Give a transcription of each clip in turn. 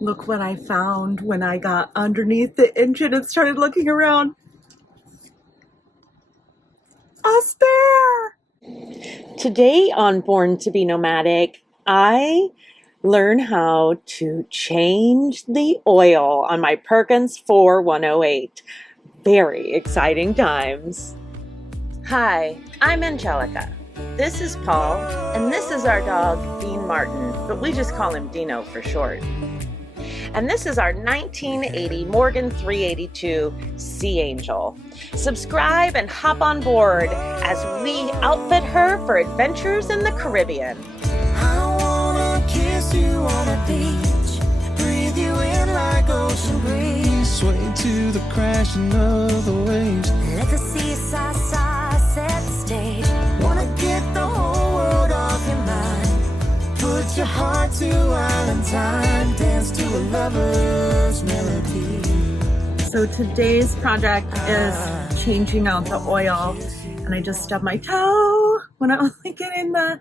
Look what I found when I got underneath the engine and started looking around. A spare! Today on Born to be Nomadic, I learn how to change the oil on my Perkins 4108. Very exciting times. Hi, I'm Angelica. This is Paul, and this is our dog, Dean Martin, but we just call him Dino for short. And this is our 1980 Morgan 382 Sea Angel. Subscribe and hop on board as we outfit her for adventures in the Caribbean. I wanna kiss you on a beach, breathe you in like ocean breeze, sway to the crashing of the waves. let the seaside side set the stage. Wanna get the whole world off your mind, put your heart to island time, dance to a lover's melody. So today's project is changing out the oil, and I just stubbed my toe when I was like getting the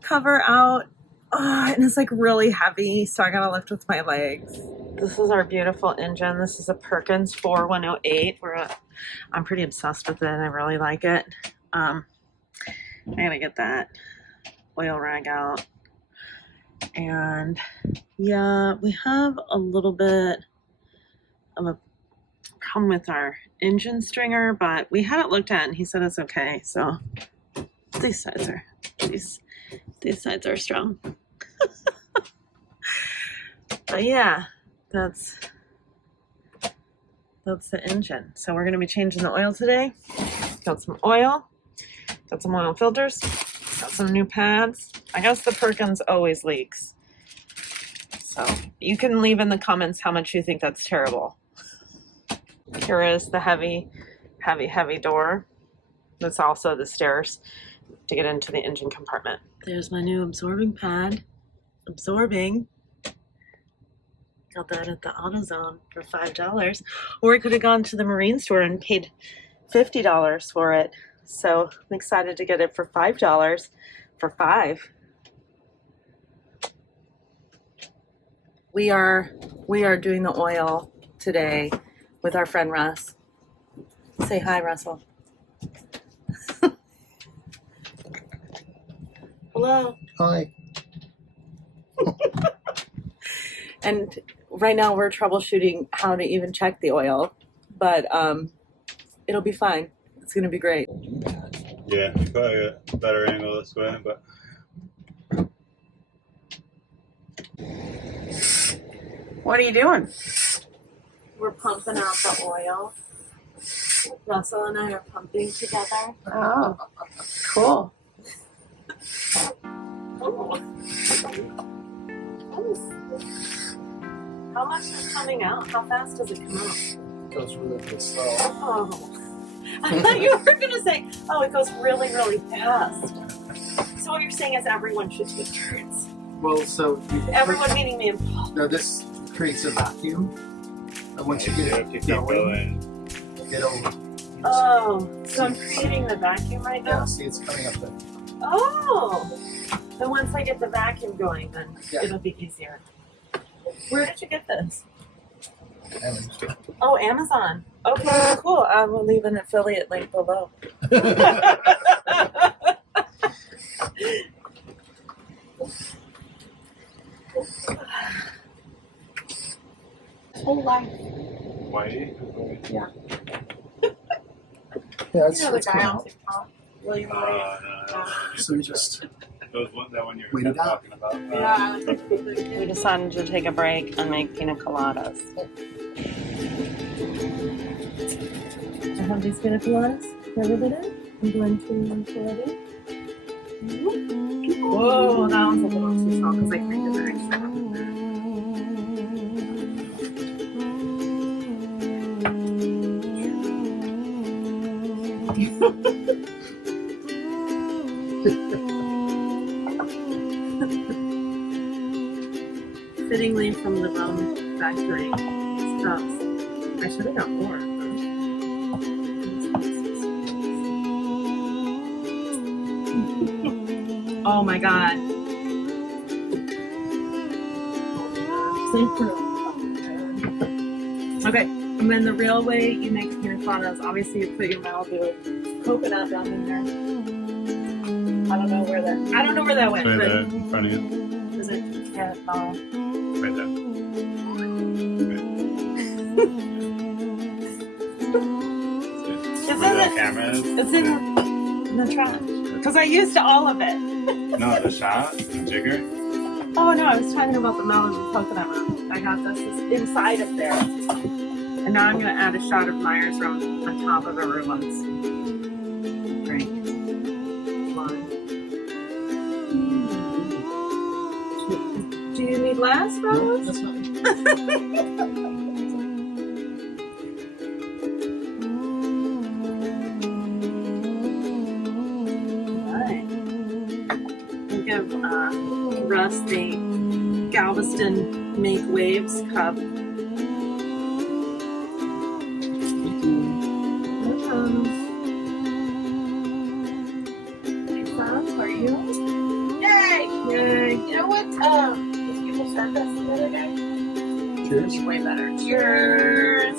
cover out. Oh, and it's like really heavy, so I gotta lift with my legs. This is our beautiful engine. This is a Perkins 4108. I'm pretty obsessed with it. I really like it. I gotta get that oil rag out. And yeah, we have a little bit of a problem with our engine stringer, but we had it looked at and he said it's okay. So these sides are strong. But yeah, that's the engine. So we're gonna be changing the oil today. Got some oil filters, got some new pads. I guess the Perkins always leaks. So you can leave in the comments how much you think that's terrible. Here is the heavy door. That's also the stairs to get into the engine compartment. There's my new absorbing pad. Absorbing. Got that at the AutoZone for $5. Or I could have gone to the marine store and paid $50 for it. So I'm excited to get it for $5 for $5. We are doing the oil today with our friend Russ. Say hi, Russell. Hello. Hi. And right now we're troubleshooting how to even check the oil, but it'll be fine. It's gonna be great. Yeah, probably a better angle this way, but What are you doing? We're pumping out the oil. Russell and I are pumping together. Oh, cool. How much is coming out? How fast does it come out? It goes really slow. Oh. I thought you were going to say, oh, it goes really, really fast. So what you're saying is everyone should take turns. Well, so Everyone meaning me and Paul. no, this creates a vacuum, and once you get it going, it'll. Oh, so I'm creating the vacuum right Yeah, now? see, it's coming up there. Oh. And once I get the vacuum going, then it'll be easier. Where did you get this? Oh, Amazon. Okay, cool. I will leave an affiliate link below. Whole life. whitey. Yeah. Yeah, You know the guy on TikTok. William No. White. So we just That one you Wait were it out. talking about. Yeah. We decided to take a break and make pina coladas. I have these pina coladas. Never been in. I'm going to pour it in. Whoa, that one's a little too small because I cranked it very fast. Fittingly from the rum factory stuff. I should have got more. Oh my god. Okay, and then the real way you make pina coladas, obviously you put your Malibu coconut down in there. I don't know where that went, Right but there in front of you. is it? Yeah, Right there. It's Where in the the, camera is? it's in the trash. Because I used all of it. No, the shot, the jigger. Oh no, I was talking about the Malibu coconut rum. I got this inside of there. And now I'm going to add a shot of Myers rum on top of everyone's drink. One. Do you need less, Rose? That's not. Alright. We'll give Russ the Galveston Make Waves cup. Are you? Yay! Yay. You know what? These people sent us the other day. Cheers. Way better. Cheers.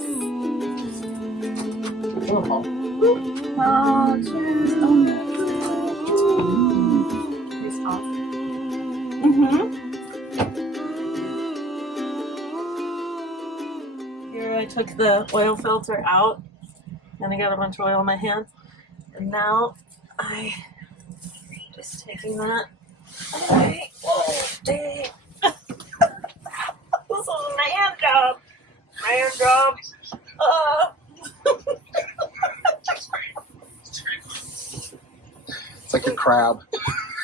Oh, Oh, cheers. Oh, no. He's awesome. Here I took the oil filter out and I got a bunch of oil in my hands. And now I just taking that away. Oh, dang. This is my hand job. My hand job. it's like a crab.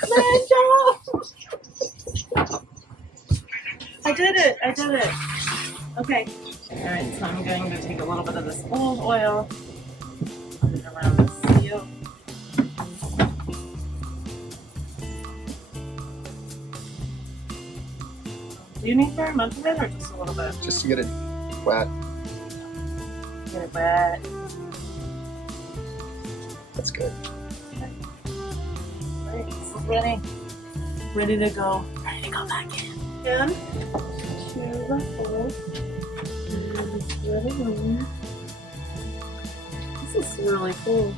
My hand job. I did it. Okay. Alright, so I'm going to take a little bit of this old oil, put it around the seal. Do you need very much of it or just a little bit? Just to get it wet. Get it wet. That's good. Alright, so ready to go. Ready to go back in. And to the hole. And let it in. This is really cool.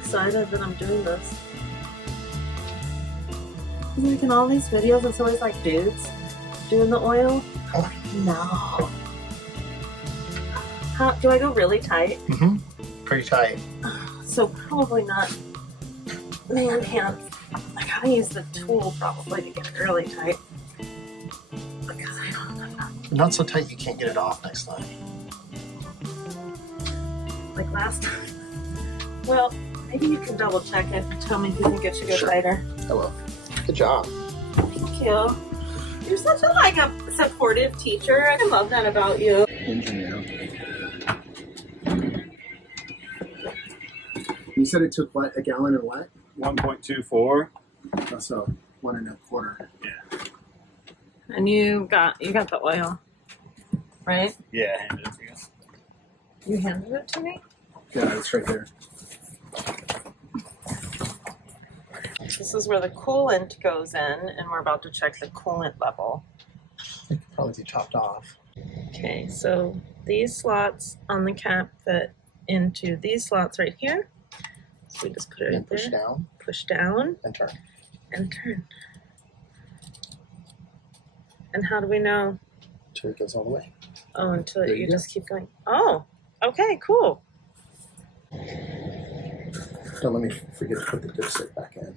Excited that I'm doing this. Like in all these videos, it's always like dudes doing the oil. Oh. No. How do I go really tight? Mm-hmm. Pretty tight. So probably not. No, I can't. I gotta use the tool probably to get it really tight. Because I don't know. Not so tight you can't get it off next time. Like last time. Well, maybe you can double check it and tell me if you think it should go Sure. tighter. I will. Good job. Thank you. You're such a supportive teacher. I love that about you. Engineer. You said it took what, a gallon of what? 1.24. So 1.25. And you got the oil, right? Yeah, hand it to you. You handed it to me? Yeah, it's right there. This is where the coolant goes in, and we're about to check the coolant level. It could probably be chopped off. Okay, so these slots on the cap fit into these slots right here. So we just put it And right push there, down push down, and turn. and turn. And how do we know? Till it goes all the way. Oh, until There you you go. just keep going. Oh, okay, cool. Don't let me forget to put the dipstick back in.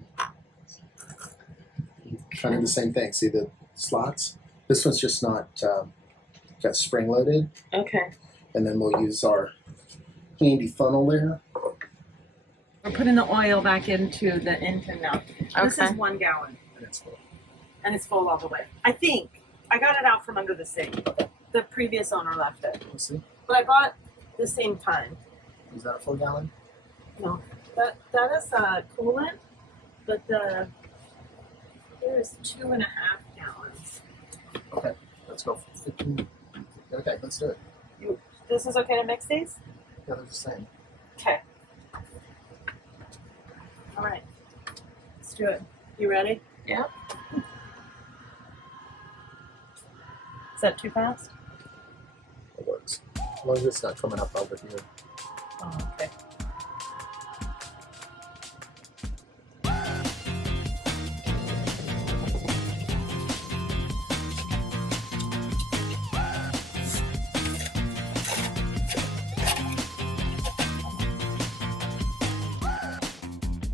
Kind of the same thing. See the slots? This one's just not got spring loaded. Okay. And then we'll use our handy funnel there. We're putting the oil back into the engine now. This Okay. is 1 gallon, And it's full. and it's full all the way. I think. I got it out from under the sink. The previous owner left it. Let's see. But I bought the same time. Is that a full gallon? No, that is coolant, but there is 2.5 gallons. Okay. Let's go. 15. Okay, let's do it. This is okay to mix these? Yeah, they're the same. Okay. All right. Let's do it. You ready? Yeah. Is that too fast? It works. As long as it's not coming up over here. Oh, okay.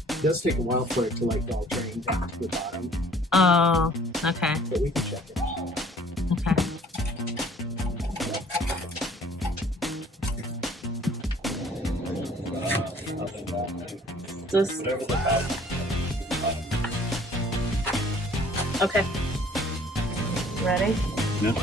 It does take a while for it to like all drain down to the bottom, Oh, okay, but we can check it. okay. This, Whatever the pad. okay. Ready? No.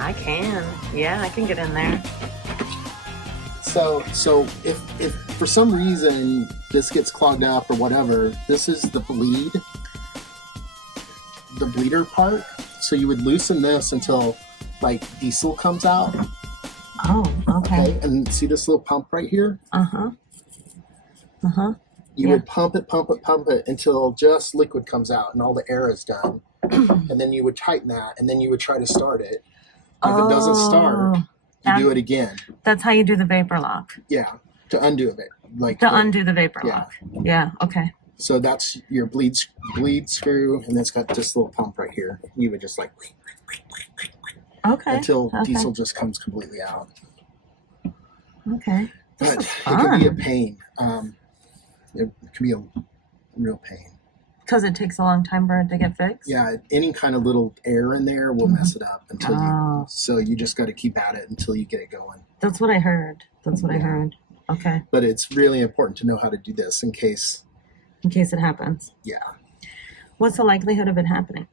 I can. Yeah, I can get in there. So if for some reason this gets clogged up or whatever, this is the bleeder part. So you would loosen this until like diesel comes out. Oh, okay. And see this little pump right here? Uh-huh. Uh-huh. You Yeah. would pump it until just liquid comes out and all the air is done. And then you would tighten that and then you would try to start it. If it doesn't start, you do it again. That's how you do the vapor lock. Yeah, to undo it. Like To undo the vapor yeah. lock. Yeah, okay. So that's your bleed screw, and it's got this little pump right here. You would just like Okay. until okay. diesel just comes completely out. Okay. This But is it could be a fun. pain. It could be a real pain. Because it takes a long time for it to get fixed? Yeah, any kind of little air in there will mess it up until Oh. you. So you just got to keep at it until you get it going. That's what I heard. That's what I heard. Okay. But it's really important to know how to do this in case. In case it happens. Yeah. What's the likelihood of it happening?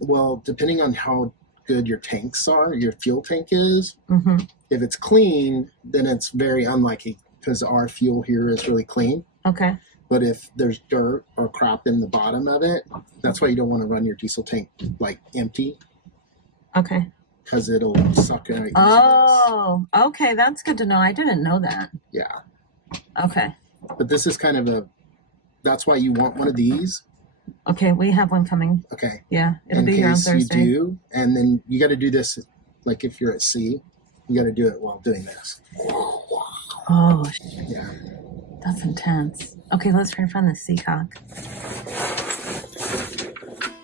Well, depending on how good your tanks are, your fuel tank is. Mm-hmm. If it's clean, then it's very unlikely because our fuel here is really clean. Okay. But if there's dirt or crap in the bottom of it, that's why you don't want to run your diesel tank like empty Okay. because it'll suck it out. Oh, okay. That's good to know. I didn't know that. Yeah. Okay. But this is kind of that's why you want one of these. Okay. We have one coming. Okay. Yeah. It'll In be here on case you Thursday. do. And then you got to do this, like if you're at sea, you got to do it while doing this. Oh, Yeah. that's intense. Okay, let's try to find the seacock.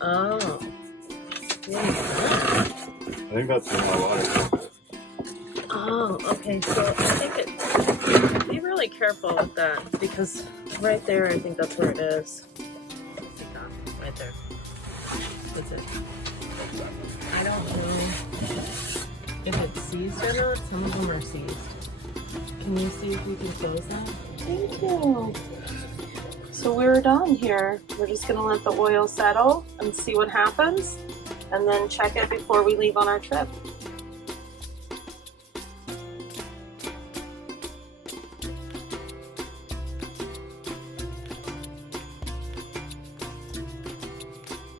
Oh. I think that's in my water. Oh, okay. So I think it. Be really careful with that because right there, I think that's where it is. Seacock, right there. That's it. I don't know if it's seized or not. Some of them are seized. Can you see if you can close that? Thank you. So we're done here. We're just gonna let the oil settle and see what happens, and then check it before we leave on our trip.